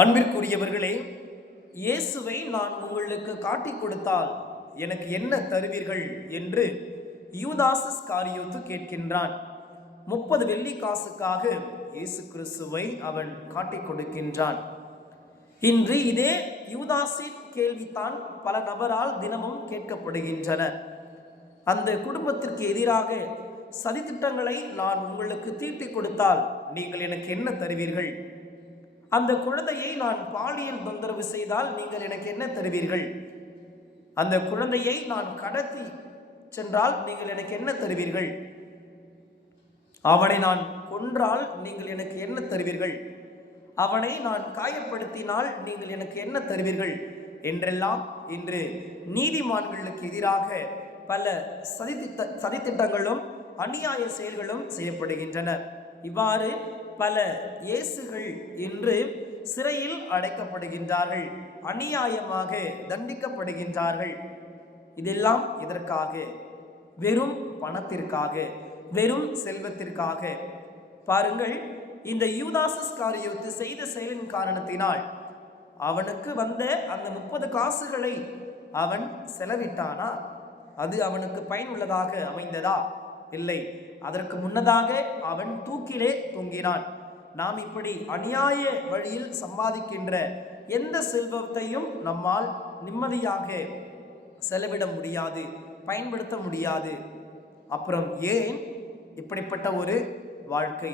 அன்பிற்குரியவர்களே, இயேசுவை நான் உங்களுக்கு காட்டிக் கொடுத்தால் எனக்கு என்ன தருவீர்கள் என்று யூதாஸ் இஸ்காரியோத்து கேட்கின்றான். 30 வெள்ளி காசுக்காக இயேசு கிறிஸ்துவை அவன் காட்டிக் கொடுக்கின்றான். இன்று இதே யூதாஸின் கேள்வித்தான் பல நபரால் தினமும் கேட்கப்படுகின்றன. அந்த குடும்பத்திற்கு எதிராக சதித்திட்டங்களை நான் உங்களுக்கு தீட்டிக் கொடுத்தால் நீங்கள் எனக்கு என்ன தருவீர்கள்? அந்த குழந்தையை நான் பாலியல் தொந்தரவு செய்தால் நீங்கள் எனக்கு என்ன தருவீர்கள்? அந்த குழந்தையை நான் கடத்தி சென்றால் நீங்கள் எனக்கு என்ன தருவீர்கள்? அவனை நான் கொன்றால் நீங்கள் எனக்கு என்ன தருவீர்கள்? அவனை நான் காயப்படுத்தினால் நீங்கள் எனக்கு என்ன தருவீர்கள்? என்றெல்லாம் இன்று நீதிமான்களுக்கு எதிராக பல சதித்திட்டங்களும் அநியாய செயல்களும் செய்யப்படுகின்றன. இவ்வாறு பல இயேசுகள் இன்று சிறையில் அடைக்கப்படுகின்றார்கள், அநியாயமாக தண்டிக்கப்படுகின்றார்கள். இதெல்லாம் இதற்காக, வெறும் பணத்திற்காக, வெறும் செல்வத்திற்காக. பாருங்கள், இந்த யூதாஸ் இஸ்காரியோத்து செய்த செயலின் காரணத்தினால் அவனுக்கு வந்த அந்த 30 காசுகளை அவன் செலவிட்டானா? அது அவனுக்கு பயனுள்ளதாக அமைந்ததா? இல்லை. அதற்கு முன்னதாக அவன் தூக்கிலே தொங்கினான். நாம் இப்படி அநியாய வழியில் சம்பாதிக்கின்ற எந்த செல்வத்தையும் நம்மால் நிம்மதியாக செலவிட முடியாது, பயன்படுத்த முடியாது. அப்புறம் ஏன் இப்படிப்பட்ட ஒரு வாழ்க்கை?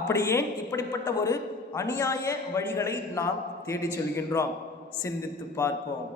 அப்படி ஏன் இப்படிப்பட்ட ஒரு அநியாய வழிகளை நாம் தேடி செல்கின்றோம்? சிந்தித்து பார்ப்போம்.